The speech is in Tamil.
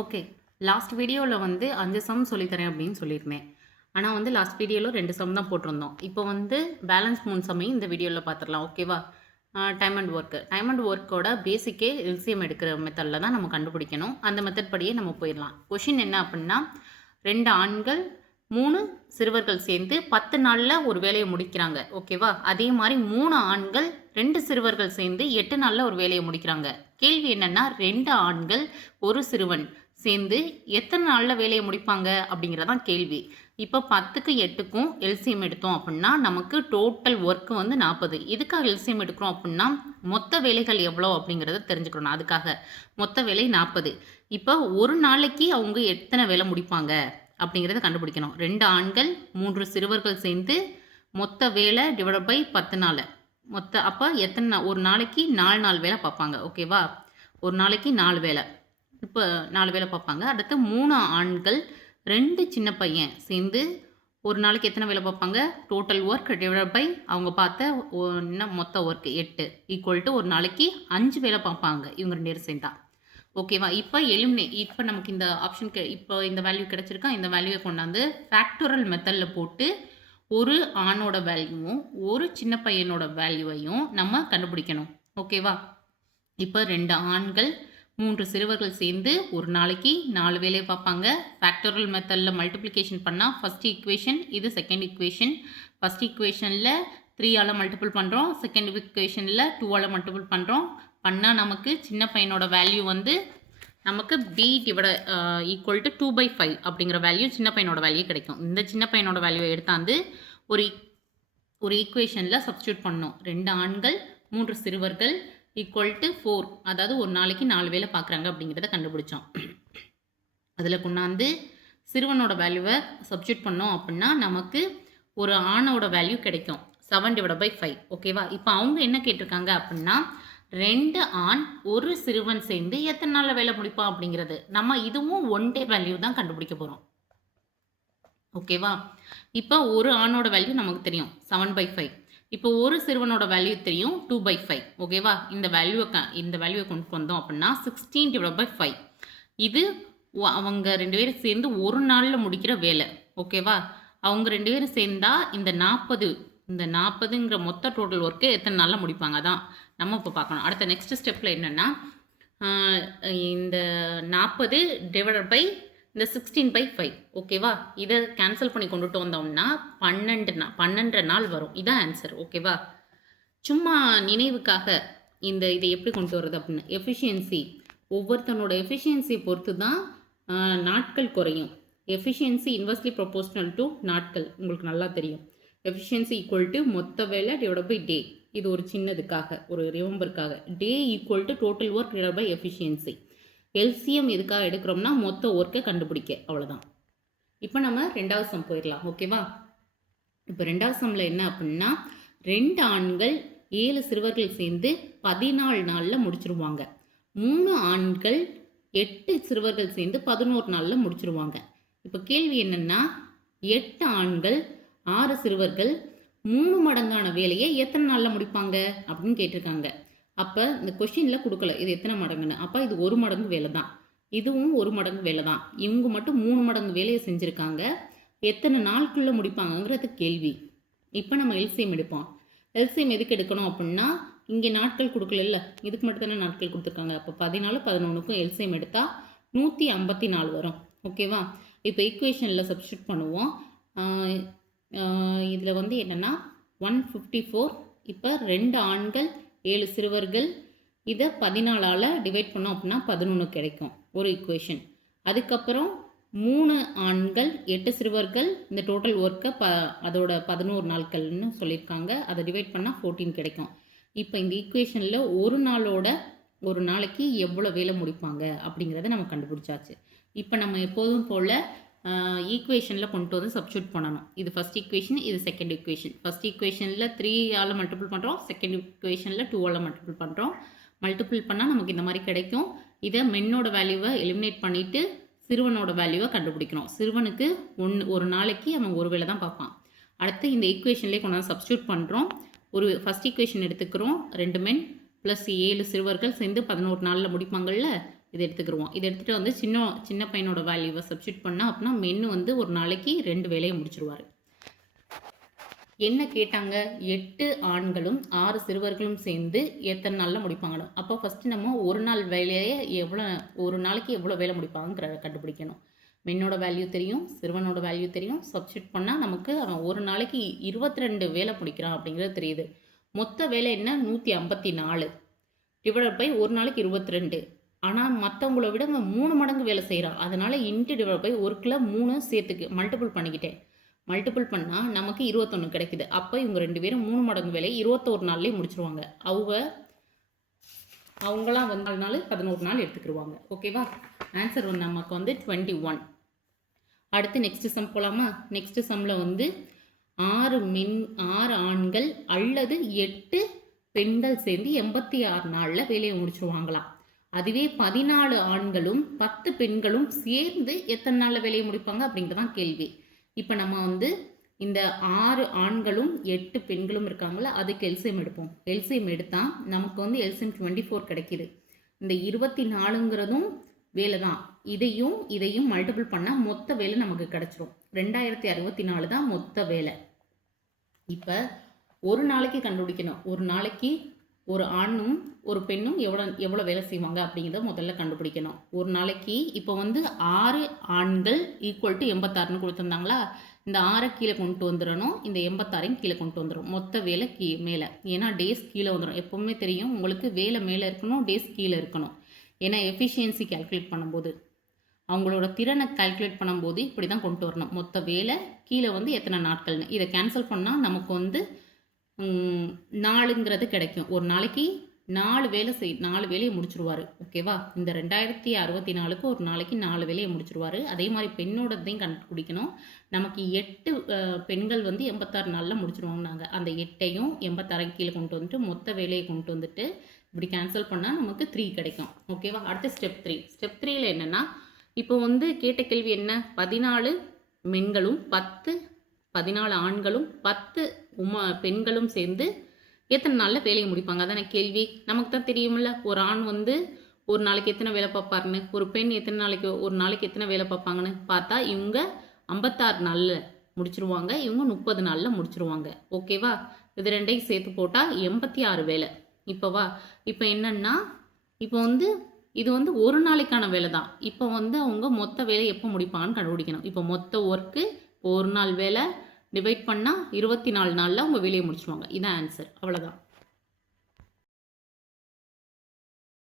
ஓகே. லாஸ்ட் வீடியோவில் வந்து 5 சம் சொல்லித்தரேன் அப்படின்னு சொல்லியிருந்தேன். ஆனால் வந்து லாஸ்ட் வீடியோவில் 2 சம் தான் போட்டிருந்தோம். இப்போ வந்து பேலன்ஸ் 3 சம்மையும் இந்த வீடியோவில் பார்த்துடலாம். ஓகேவா? Time and work. Time and ஒர்க்கோட பேசிக்கே எல்சிஎம் எடுக்கிற மெத்தடில் தான் நம்ம கண்டுபிடிக்கணும். அந்த மெத்தட் படியே நம்ம போயிடலாம். கொஷின் என்ன அப்படின்னா 2 ஆண்கள் 3 சிறுவர்கள் சேர்ந்து 10 நாளில் ஒரு வேலையை முடிக்கிறாங்க. ஓகேவா? அதே மாதிரி 3 ஆண்கள் 2 சிறுவர்கள் சேர்ந்து 8 நாளில் ஒரு வேலையை முடிக்கிறாங்க. கேள்வி என்னன்னா 2 ஆண்கள் 1 சிறுவன் சேர்ந்து எத்தனை நாளில் வேலையை முடிப்பாங்க அப்படிங்கிறதான் கேள்வி. இப்போ 10க்கு 8க்கும் எல்சிஎம் எடுத்தோம் அப்படின்னா நமக்கு டோட்டல் ஒர்க்கு வந்து 40. இதுக்காக எல்சிஎம் எடுக்கிறோம் அப்படின்னா மொத்த வேலைகள் எவ்வளோ அப்படிங்கிறத தெரிஞ்சுக்கணும். அதுக்காக மொத்த வேலை 40. இப்போ ஒரு நாளைக்கு அவங்க எத்தனை வேலை முடிப்பாங்க அப்படிங்கிறத கண்டுபிடிக்கணும். 2 ஆண்கள் 3 சிறுவர்கள் சேர்ந்து மொத்த வேலை டிவைட் பை 10 நாள் மொத்த அப்போ எத்தனை ஒரு நாளைக்கு 4 நாள் வேலை பார்ப்பாங்க. ஓகேவா? ஒரு நாளைக்கு 4 வேலை. இப்போ 4 வேலை பார்ப்பாங்க. அடுத்து 3 ஆண்கள் 2 சின்ன பையன் சேர்ந்து ஒரு நாளைக்கு எத்தனை வேலை பார்ப்பாங்க? டோட்டல் ஒர்க் டிவைட் பை அவங்க பார்த்த மொத்த ஒர்க் 8 ஈக்குவல் டு ஒரு நாளைக்கு 5 வேலை பார்ப்பாங்க இவங்க 2 பேரும் சேர்ந்தா. ஓகேவா? இப்போ நமக்கு இந்த ஆப்ஷன் இப்போ இந்த வேல்யூ கிடச்சிருக்கா? இந்த வேல்யூவை கொண்டாந்து ஃபேக்டோரல் மெத்தடில் போட்டு ஒரு ஆணோட வேல்யூவும் ஒரு சின்ன பையனோட வேல்யூவையும் நம்ம கண்டுபிடிக்கணும். ஓகேவா? இப்போ 2 ஆண்கள் 3 சிறுவர்கள் சேர்ந்து ஒரு நாளைக்கு 4 வேலையை பார்ப்பாங்க. ஃபேக்டோரல் மெத்தடில் மல்டிப்ளிகேஷன் பண்ணால் ஃபஸ்ட் ஈக்குவேஷன், இது செகண்ட் ஈக்குவேஷன். ஃபஸ்ட் ஈக்குவேஷனில் 3ஆல் மல்டிபிள் பண்ணுறோம், செகண்ட் ஈக்குவேஷனில் 2ஆல் மல்டிபிள் பண்ணுறோம். பண்ணால் நமக்கு சின்ன பையனோட வேல்யூ வந்து நமக்கு b ஈக்குவல் டு 2/5 அப்படிங்கிற வேல்யூ சின்ன பையனோட வேல்யூ கிடைக்கும். இந்த சின்ன பையனோட வேல்யூவை எடுத்தாந்து ஒரு ஈக்குவேஷனில் சப்ஸ்டியூட் பண்ணோம். 2 ஆண்கள் 3 சிறுவர்கள் ஈக்குவல் டு 4, அதாவது ஒரு நாளைக்கு 4 வேலை பார்க்குறாங்க அப்படிங்கிறத கண்டுபிடிச்சோம். அதில் கொண்டாந்து சிறுவனோட வேல்யூவை சப்ஸ்டியூட் பண்ணோம் அப்படின்னா நமக்கு ஒரு ஆணோட வேல்யூ கிடைக்கும் 7/5. ஓகேவா? இப்போ அவங்க என்ன கேட்டிருக்காங்க அப்படின்னா 2 ஆண் 1 சிறுவன் சேர்ந்து எத்தனை நாளில் வேலை முடிப்பான் அப்படிங்கிறது. நம்ம இதுவும் 1 டே வேல்யூ தான் கண்டுபிடிக்க போகிறோம். ஓகேவா? இப்போ ஒரு ஆணோட வேல்யூ நமக்கு தெரியும் 7/5. இப்போ ஒரு சிறுவனோட வேல்யூ தெரியும் 2/5. ஓகேவா? இந்த வேல்யூவை கொண்டு வந்தோம் அப்படின்னா 16/5. இது அவங்க 2 பேரும் சேர்ந்து ஒரு நாளில் முடிக்கிற வேலை. ஓகேவா? அவங்க 2 பேரும் சேர்ந்தா இந்த 40ங்கிற மொத்த டோட்டல் ஒர்க்கு எத்தனை நாளில் முடிப்பாங்க தான் நம்ம இப்போ பார்க்கணும். அடுத்த நெக்ஸ்ட் ஸ்டெப்பில் என்னென்னா இந்த 40 டிவைடட் பை இந்த 16/5. ஓகேவா? இதை கேன்சல் பண்ணி கொண்டுட்டு வந்தோம்னா 12 நாள் வரும். இதான் ஆன்சர். ஓகேவா? சும்மா நினைவுக்காக இதை எப்படி கொண்டு வர்றது அப்படின்னு எஃபிஷியன்சி, ஒவ்வொருத்தனோட எஃபிஷியன்சியை பொறுத்து தான் நாட்கள் குறையும். எஃபிஷியன்சி இன்வெர்ஸ்லி ப்ரொபோர்ஷனல் டு நாட்கள், உங்களுக்கு நல்லா தெரியும். எஃபிஷியன்சி ஈக்குவல் டு மொத்த வேலை டிவைட் பை டே. இது ஒரு சின்னதுக்காக, ஒரு ரிமெம்பருக்காக. Day equal to total work divide by efficiency. LCM எதுக்காக எடுக்கிறோம்னா மொத்த ஒர்க்கை கண்டுபிடிக்க, அவ்வளோதான். இப்போ நம்ம 2வது சம் போயிடலாம். ஓகேவா? இப்போ 2வது சம்மில் என்ன அப்படின்னா 2 ஆண்கள் 7 சிறுவர்கள் சேர்ந்து 14 நாளில் முடிச்சிருவாங்க. 3 ஆண்கள் 8 சிறுவர்கள் சேர்ந்து 11 நாளில் முடிச்சிருவாங்க. இப்போ கேள்வி என்னென்னா 8 ஆண்கள் 6 சிறுவர்கள் 3 மடங்கான வேலையை எத்தனை நாளில் முடிப்பாங்க அப்படின்னு கேட்டிருக்காங்க. அப்போ இந்த கொஷினில் கொடுக்கல இது எத்தனை மடங்குன்னு. அப்போ இது 1 மடங்கு வேலை தான், இதுவும் 1 மடங்கு வேலை தான். இவங்க மட்டும் 3 மடங்கு வேலையை செஞ்சுருக்காங்க. எத்தனை நாளுக்குள்ளே முடிப்பாங்கங்கிறது கேள்வி. இப்போ நம்ம எல்சிஎம் எடுப்போம். எல்சிஎம் எதுக்கு எடுக்கணும் அப்படின்னா இங்கே நாட்கள் கொடுக்கல, இதுக்கு மட்டும் தானே நாட்கள் கொடுத்துருக்காங்க. அப்போ 14 11க்கும் எல்சிஎம் எடுத்தால் 154 வரும். ஓகேவா? இப்போ ஈக்குவேஷனில் சப்ஸ்டியூட் பண்ணுவோம். இதில் வந்து என்னென்னா 154. இப்போ 2 ஆண்கள் 7 சிறுவர்கள், இதை 14ஆல் டிவைட் பண்ணோம் அப்படின்னா 11 கிடைக்கும், ஒரு ஈக்குவேஷன். அதுக்கப்புறம் 3 ஆண்கள் 8 சிறுவர்கள், இந்த டோட்டல் ஒர்க்கை அதோட 11 நாட்கள்னு சொல்லியிருக்காங்க. அதை டிவைட் பண்ணால் 14 கிடைக்கும். இப்போ இந்த ஈக்குவேஷனில் ஒரு நாளைக்கு எவ்வளோ வேலை முடிப்பாங்க அப்படிங்கிறத நம்ம கண்டுபிடிச்சாச்சு. இப்போ நம்ம எப்போதும் போல் ஈக்குவேஷனில் கொண்டு வந்து சப்ஸ்டியூட் பண்ணணும். இது ஃபஸ்ட் ஈக்குவேஷன், இது செகண்ட் ஈக்குவேஷன். ஃபஸ்ட் ஈக்குவேஷனில் 3ஆல் மல்டிபிள் பண்ணுறோம், செகண்ட் ஈக்குவேஷனில் 2ஆல் மல்டிபிள் பண்ணுறோம். மல்டிபிள் பண்ணால் நமக்கு இந்த மாதிரி கிடைக்கும். இதை மென்னோட வேல்யூவை எலிமினேட் பண்ணிவிட்டு சிறுவனோட வேல்யூவை கண்டுபிடிக்கணும். சிறுவனுக்கு ஒரு நாளைக்கு அவன் ஒரு வேலை தான் பார்ப்பான். அடுத்து இந்த ஈக்குவேஷன்லேயே கொண்டு வந்து சப்ஸ்டியூட் பண்ணுறோம். ஒரு ஃபஸ்ட் ஈக்குவேஷன் எடுத்துக்கிறோம். 2 மென் ப்ளஸ் 7 சிறுவர்கள் சேர்ந்து 11 நாளில் முடிப்பாங்கள்ல, இது எடுத்துக்கிருவோம். இதை எடுத்துகிட்டு வந்து சின்ன பையனோட வேல்யூவை சப்ஸ்டியூட் பண்ணால் அப்படின்னா மென்னு வந்து ஒரு நாளைக்கு 2 வேலையை முடிச்சிருவார். என்ன கேட்டாங்க? 8 ஆண்களும் 6 சிறுவர்களும் சேர்ந்து எத்தனை நாளில் முடிப்பாங்கன்னு. அப்போ ஃபஸ்ட்டு நம்ம ஒரு நாள் வேலையை ஒரு நாளைக்கு எவ்வளோ வேலை முடிப்பாங்கிறத கண்டுபிடிக்கணும். மென்னோட வேல்யூ தெரியும், சிறுவனோட வேல்யூ தெரியும். சப்ஸ்டியூட் பண்ணால் நமக்கு அவன் ஒரு நாளைக்கு 22 வேலை முடிக்கிறான் அப்படிங்கிறது தெரியுது. மொத்த வேலை என்ன? 154 டிவைட் பை ஒரு நாளைக்கு 22. ஆனால் மற்றவங்கள விட அவன் 3 மடங்கு வேலை செய்கிறான். அதனால் இன்ட்டு டிவைட் பை 1க்குள்ள 3 சேர்த்துக்கு மல்டிபிள் பண்ணிக்கிட்டேன். மல்டிபிள் பண்ணால் நமக்கு 21 கிடைக்குது. அப்போ இவங்க 2 பேரும் 3 மடங்கு வேலை 21 நாள்லேயே முடிச்சிருவாங்க. அவங்களாம் வந்து 4 நாள் 11 நாள் எடுத்துக்கிடுவாங்க. ஓகேவா? ஆன்சர் வந்து நமக்கு வந்து 21. அடுத்து நெக்ஸ்ட் சம் போகலாமா? நெக்ஸ்ட் சம்மில் வந்து 6 ஆண்கள் அல்லது 8 பெண்கள் சேர்ந்து 86 நாளில் வேலையை முடிச்சிருவாங்களாம். அதுவே 14 ஆண்களும் 10 பெண்களும் சேர்ந்து எத்தனை நாளில் வேலையை முடிப்பாங்க அப்படிங்கிறதான் கேள்வி. இப்போ நம்ம வந்து இந்த 6 ஆண்களும் 8 பெண்களும் இருக்காங்களா, அதுக்கு எல்சிஎம் எடுப்போம். எல்சிஎம் எடுத்தால் நமக்கு வந்து எல்சிஎம் 24 கிடைக்கிது. இந்த 24ங்கிறதும் வேலை தான். இதையும் மல்டிபிள் பண்ணால் மொத்த வேலை நமக்கு கிடைச்சிரும். 2064 தான் மொத்த வேலை. இப்போ ஒரு நாளைக்கு கண்டுபிடிக்கணும். ஒரு நாளைக்கு ஒரு ஆணும் ஒரு பெண்ணும் எவ்வளோ வேலை செய்வாங்க அப்படிங்கிறத முதல்ல கண்டுபிடிக்கணும். ஒரு நாளைக்கு இப்போ வந்து 6 ஆண்கள் ஈக்குவல் டு 86ன்னு கொடுத்துருந்தாங்களா, இந்த 6 கீழே கொண்டு வந்துடணும், இந்த 86 கீழே கொண்டு வந்துடும். மொத்த வேலை மேலே. ஏன்னா டேஸ் கீழே வந்துடும். எப்போவுமே தெரியும் உங்களுக்கு, வேலை மேலே இருக்கணும், டேஸ் கீழே இருக்கணும். ஏன்னா எஃபிஷியன்சி கால்குலேட் பண்ணும்போது, அவங்களோட திறனை கால்குலேட் பண்ணும்போது இப்படி தான் கொண்டு வரணும். மொத்த வேலை கீழே வந்து எத்தனை நாட்கள்னு. இதை கேன்சல் பண்ணால் நமக்கு வந்து 4ங்கிறது கிடைக்கும். ஒரு நாளைக்கு 4 வேலையை முடிச்சிருவார். ஓகேவா? இந்த 2064க்கு ஒரு நாளைக்கு 4 வேலையை முடிச்சிருவார். அதே மாதிரி பெண்ணோடதையும் கண்டுபிடிக்கணும். நமக்கு 8 பெண்கள் வந்து 86 நாளில் முடிச்சிருவாங்கன்னாங்க. அந்த 8ஐயும் 86 கீழே கொண்டு வந்துட்டு மொத்த வேலையை கொண்டு வந்துட்டு இப்படி கேன்சல் பண்ணால் நமக்கு 3 கிடைக்கும். ஓகேவா? அடுத்து ஸ்டெப் 3. ஸ்டெப் 3ல் என்னென்னா, இப்போ வந்து கேட்ட கேள்வி என்ன? 14 பெண்களும் 14 ஆண்களும் 10 பெண்களும் சேர்ந்து எத்தனை நாளில் வேலையை முடிப்பாங்க? அதான கேள்வி. நமக்கு தான் தெரியுமில்ல, ஒரு ஆண் வந்து ஒரு நாளைக்கு எத்தனை வேலை பார்ப்பாருன்னு, ஒரு பெண் ஒரு நாளைக்கு எத்தனை வேலை பார்ப்பாங்கன்னு பார்த்தா இவங்க 56 நாளில் முடிச்சிருவாங்க, இவங்க 30 நாளில் முடிச்சிருவாங்க. ஓகேவா? இது ரெண்டையும் சேர்த்து போட்டால் 86 வேலை. இப்போ என்னன்னா, இப்போ வந்து இது வந்து ஒரு நாளைக்கான வேலை தான். இப்போ வந்து அவங்க மொத்த வேலை எப்போ முடிப்பாங்கன்னு கண்டுபிடிக்கணும். இப்போ மொத்த ஒர்க்கு ஒரு நாள் வேலை டிவைட் பண்ணால் 24 நாளில் அவங்க வேலையை முடிச்சுருவாங்க. இதான் ஆன்சர். அவ்வளோதான்.